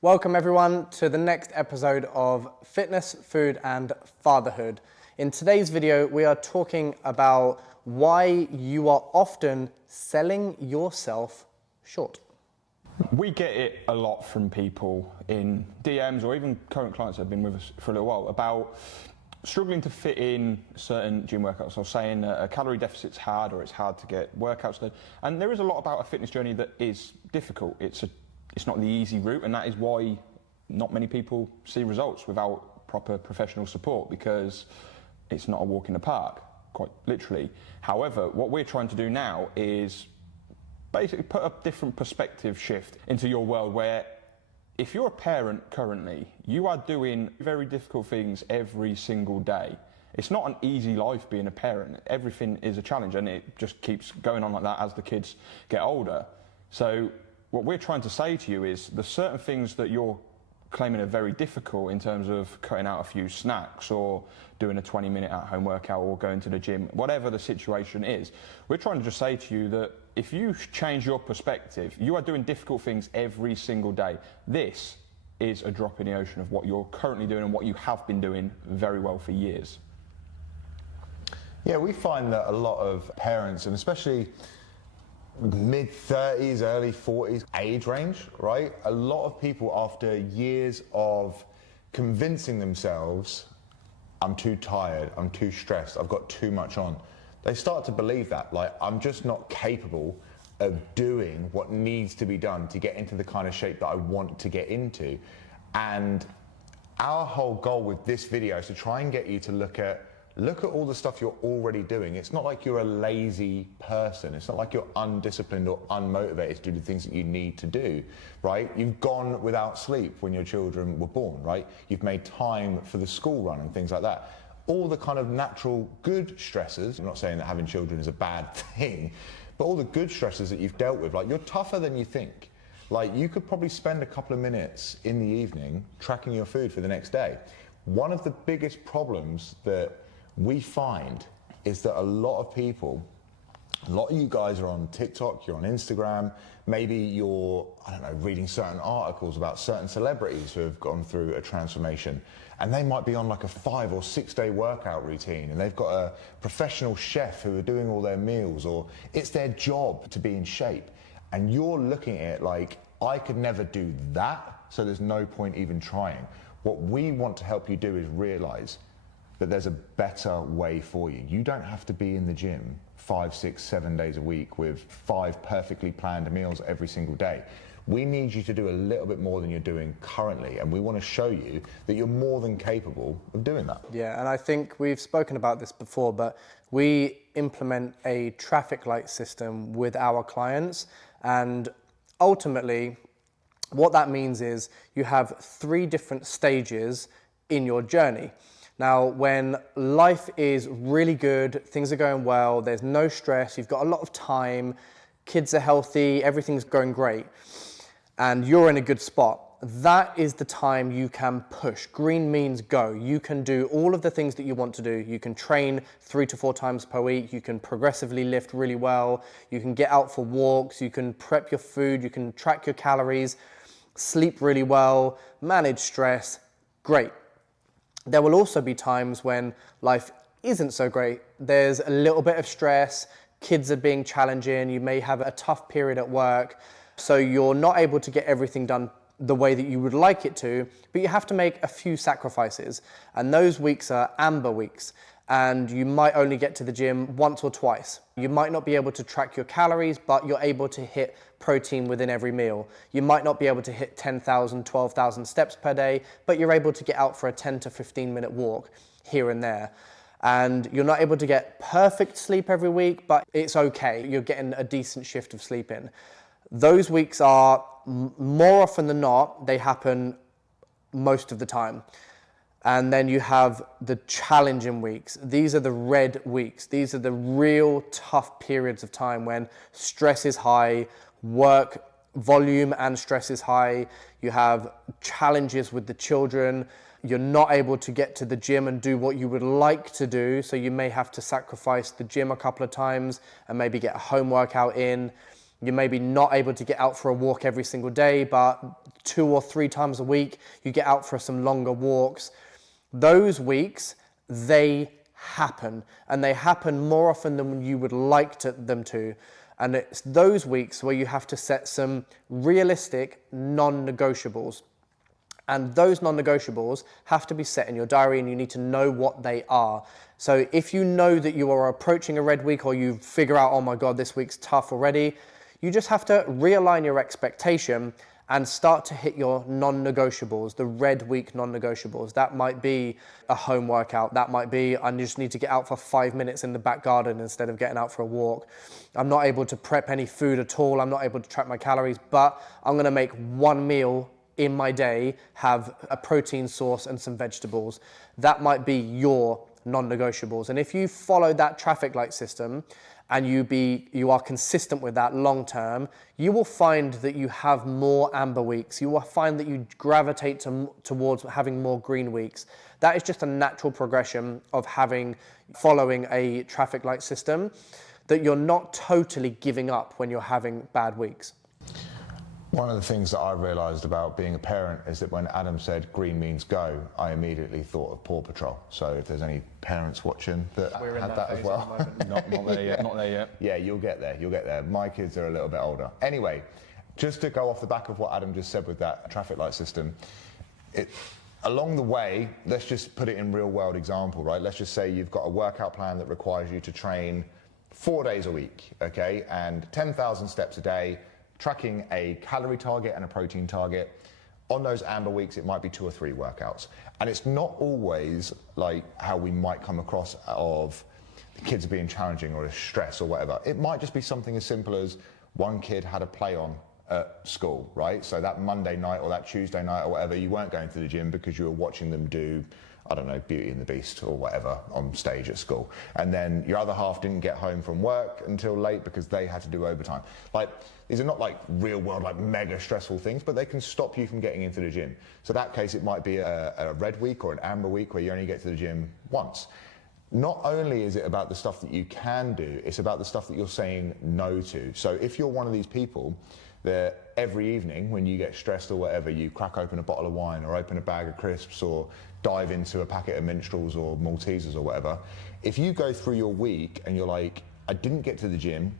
Welcome everyone to the next episode of Fitness, Food and Fatherhood. In today's video, we are talking about why you are often selling yourself short. We get it a lot from people in DMs or even current clients that have been with us for a little while about struggling to fit in certain gym workouts, or saying a calorie deficit's hard or it's hard to get workouts done. And there is a lot about a fitness journey that is difficult. It's not the easy route, and that is why not many people see results without proper professional support, because it's not a walk in the park, quite literally. However, what we're trying to do now is basically put a different perspective shift into your world, where if you're a parent currently, you are doing very difficult things every single day. It's not an easy life being a parent. Everything is a challenge, and it just keeps going on like that as the kids get older. So what we're trying to say to you is the certain things that you're claiming are very difficult, in terms of cutting out a few snacks or doing a 20-minute at-home workout or going to the gym, whatever the situation is, we're trying to just say to you that if you change your perspective, you are doing difficult things every single day. This is a drop in the ocean of what you're currently doing and what you have been doing very well for years. Yeah, we find that a lot of parents, and especially mid-30s, early 40s age range, right? A lot of people, after years of convincing themselves, I'm too tired, I'm too stressed, I've got too much on, they start to believe that, like, I'm just not capable of doing what needs to be done to get into the kind of shape that I want to get into. And our whole goal with this video is to try and get you to look at all the stuff you're already doing. It's not like you're a lazy person. It's not like you're undisciplined or unmotivated to do the things that you need to do, right? You've gone without sleep when your children were born, right? You've made time for the school run and things like that. All the kind of natural good stressors, I'm not saying that having children is a bad thing, but all the good stressors that you've dealt with, like, you're tougher than you think. Like, you could probably spend a couple of minutes in the evening tracking your food for the next day. One of the biggest problems that we find is that a lot of people, a lot of you guys are on TikTok, you're on Instagram, maybe you're, I don't know, reading certain articles about certain celebrities who have gone through a transformation, and they might be on like a 5 or 6 day workout routine, and they've got a professional chef who are doing all their meals, or it's their job to be in shape. And you're looking at it like, I could never do that, so there's no point even trying. What we want to help you do is realize that there's a better way for you. You don't have to be in the gym 5, 6, 7 days a week with 5 perfectly planned meals every single day. We need you to do a little bit more than you're doing currently, and we want to show you that you're more than capable of doing that. Yeah, and I think we've spoken about this before, but we implement a traffic light system with our clients, and ultimately what that means is you have 3 different stages in your journey. Now, when life is really good, things are going well, there's no stress, you've got a lot of time, kids are healthy, everything's going great, and you're in a good spot, that is the time you can push. Green means go. You can do all of the things that you want to do. You can train 3 to 4 times per week, you can progressively lift really well, you can get out for walks, you can prep your food, you can track your calories, sleep really well, manage stress, great. There will also be times when life isn't so great. There's a little bit of stress, kids are being challenging, you may have a tough period at work, so you're not able to get everything done the way that you would like it to, but you have to make a few sacrifices. And those weeks are amber weeks, and you might only get to the gym once or twice. You might not be able to track your calories, but you're able to hit protein within every meal. You might not be able to hit 10,000, 12,000 steps per day, but you're able to get out for a 10 to 15 minute walk here and there. And you're not able to get perfect sleep every week, but it's okay. You're getting a decent shift of sleep in. Those weeks are, more often than not, they happen most of the time. And then you have the challenging weeks. These are the red weeks. These are the real tough periods of time when stress is high, work volume and stress is high. You have challenges with the children. You're not able to get to the gym and do what you would like to do. So you may have to sacrifice the gym a couple of times and maybe get a home workout in. You're maybe not able to get out for a walk every single day, but 2 or 3 times a week, you get out for some longer walks. Those weeks, they happen, and they happen more often than you would like them to. And it's those weeks where you have to set some realistic non-negotiables. And those non-negotiables have to be set in your diary, and you need to know what they are. So if you know that you are approaching a red week, or you figure out, oh my God, this week's tough already, you just have to realign your expectation and start to hit your non-negotiables, the red week non-negotiables. That might be a home workout. That might be, I just need to get out for 5 minutes in the back garden instead of getting out for a walk. I'm not able to prep any food at all. I'm not able to track my calories, but I'm gonna make one meal in my day, have a protein source and some vegetables. That might be your non-negotiables. And if you follow that traffic light system, and you are consistent with that long term, you will find that you have more amber weeks. You will find that you gravitate towards having more green weeks. That is just a natural progression of following a traffic light system, that you're not totally giving up when you're having bad weeks. One of the things that I realised about being a parent is that when Adam said green means go, I immediately thought of Paw Patrol. So if there's any parents watching that had that as well. Not there yet, not there yet. Yeah, you'll get there. My kids are a little bit older. Anyway, just to go off the back of what Adam just said with that traffic light system, along the way, let's just put it in real world example, right? Let's just say you've got a workout plan that requires you to train 4 days a week, okay? And 10,000 steps a day, tracking a calorie target and a protein target. On those amber weeks, it might be 2 or 3 workouts. And it's not always like how we might come across of the kids being challenging or stress or whatever. It might just be something as simple as one kid had a play on at school, right? So that Monday night or that Tuesday night or whatever, you weren't going to the gym because you were watching them do, I don't know, Beauty and the Beast or whatever on stage at school. And then your other half didn't get home from work until late because they had to do overtime. Like, these are not like real world, like mega stressful things, but they can stop you from getting into the gym. So that case, it might be a red week or an amber week where you only get to the gym once. Not only is it about the stuff that you can do, it's about the stuff that you're saying no to. So if you're one of these people that every evening when you get stressed or whatever, you crack open a bottle of wine or open a bag of crisps or dive into a packet of Minstrels or Maltesers or whatever, if you go through your week and you're like, I didn't get to the gym,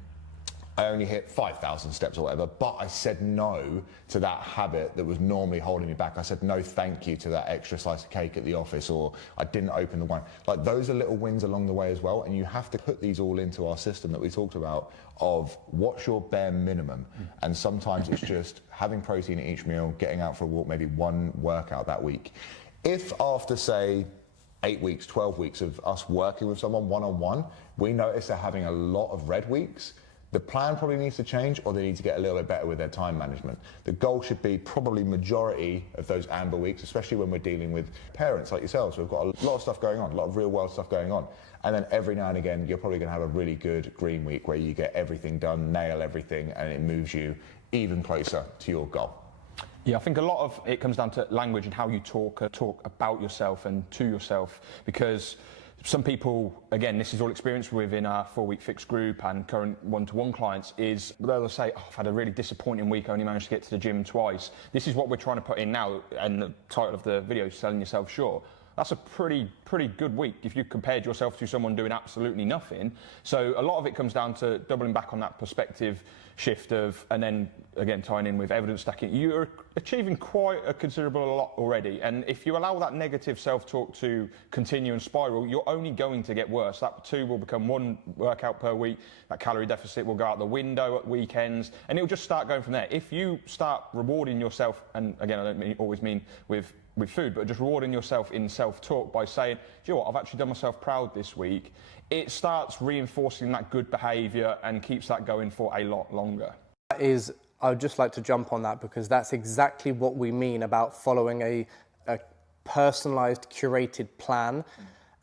I only hit 5,000 steps or whatever, but I said no to that habit that was normally holding me back. I said no thank you to that extra slice of cake at the office, or I didn't open the wine. Like, those are little wins along the way as well, and you have to put these all into our system that we talked about of what's your bare minimum. And sometimes it's just having protein at each meal, getting out for a walk, maybe 1 workout that week. If after, say, 8 weeks, 12 weeks of us working with someone one-on-one, we notice they're having a lot of red weeks, the plan probably needs to change, or they need to get a little bit better with their time management. The goal should be probably majority of those amber weeks, especially when we're dealing with parents like yourselves. We've got a lot of stuff going on, a lot of real world stuff going on. And then every now and again, you're probably gonna have a really good green week where you get everything done, nail everything, and it moves you even closer to your goal. Yeah, I think a lot of it comes down to language and how you talk about yourself and to yourself, because some people, again, this is all experienced within our 4-week fixed group and current one-to-one clients, is they'll say, oh, I've had a really disappointing week, I only managed to get to the gym twice. This is what we're trying to put in now, and the title of the video is Selling Yourself Short. That's a pretty good week if you compared yourself to someone doing absolutely nothing. So a lot of it comes down to doubling back on that perspective shift of, and then again tying in with evidence stacking. You're achieving quite a considerable lot already, and if you allow that negative self-talk to continue and spiral, you're only going to get worse. That 2 will become 1 workout per week, that calorie deficit will go out the window at weekends, and it'll just start going from there. If you start rewarding yourself, and again, I don't always mean with food, but just rewarding yourself in self-talk by saying, do you know what, I've actually done myself proud this week, it starts reinforcing that good behaviour and keeps that going for a lot longer. I would just like to jump on that, because that's exactly what we mean about following a personalised, curated plan.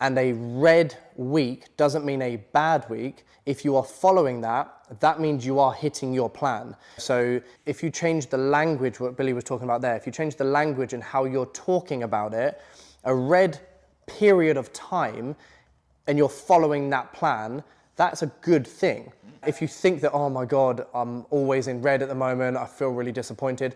And a red week doesn't mean a bad week. If you are following that, that means you are hitting your plan. So if you change the language, what Billy was talking about there, if you change the language and how you're talking about it, a red period of time, and you're following that plan, that's a good thing. If you think that, oh my God, I'm always in red at the moment, I feel really disappointed,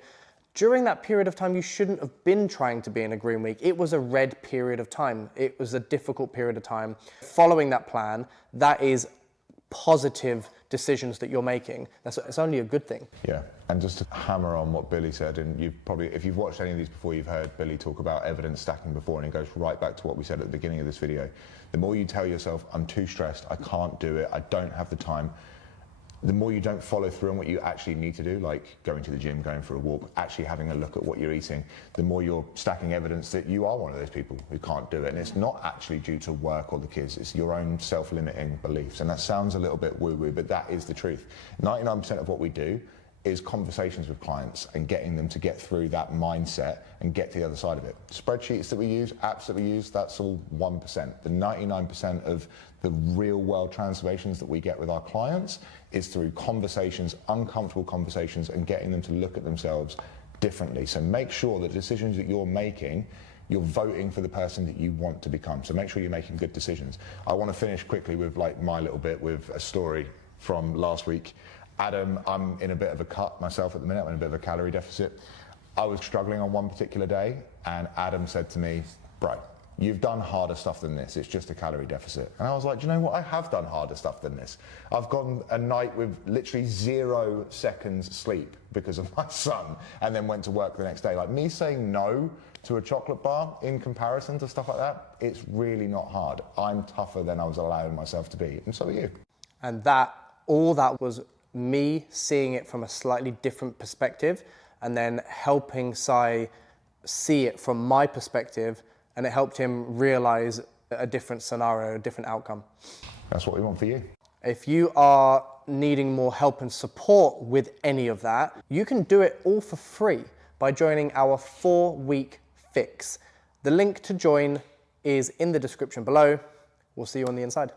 during that period of time, you shouldn't have been trying to be in a green week. It was a red period of time. It was a difficult period of time. Following that plan, that is positive decisions that you're making. It's only a good thing. Yeah, and just to hammer on what Billy said, and you've probably, if you've watched any of these before, you've heard Billy talk about evidence stacking before, and it goes right back to what we said at the beginning of this video. The more you tell yourself, I'm too stressed, I can't do it, I don't have the time, the more you don't follow through on what you actually need to do, like going to the gym, going for a walk, actually having a look at what you're eating, the more you're stacking evidence that you are one of those people who can't do it. And it's not actually due to work or the kids, it's your own self-limiting beliefs. And that sounds a little bit woo-woo, but that is the truth. 99% of what we do is conversations with clients and getting them to get through that mindset and get to the other side of it. Spreadsheets that we use, apps that we use, that's all 1%. The 99% of the real world transformations that we get with our clients is through conversations, uncomfortable conversations, and getting them to look at themselves differently. So make sure that the decisions that you're making, you're voting for the person that you want to become. So make sure you're making good decisions. I want to finish quickly with like my little bit with a story from last week. Adam, I'm in a bit of a cut myself at the minute, I'm in a bit of a calorie deficit. I was struggling on one particular day, and Adam said to me, bro, you've done harder stuff than this, it's just a calorie deficit. And I was like, do you know what, I have done harder stuff than this. I've gone a night with literally 0 seconds sleep because of my son, and then went to work the next day. Like, me saying no to a chocolate bar in comparison to stuff like that, it's really not hard. I'm tougher than I was allowing myself to be, and so are you. And all that was me seeing it from a slightly different perspective, and then helping Sai see it from my perspective, and it helped him realize a different scenario, a different outcome. That's what we want for you. If you are needing more help and support with any of that, you can do it all for free by joining our 4-week fix. The link to join is in the description below. We'll see you on the inside.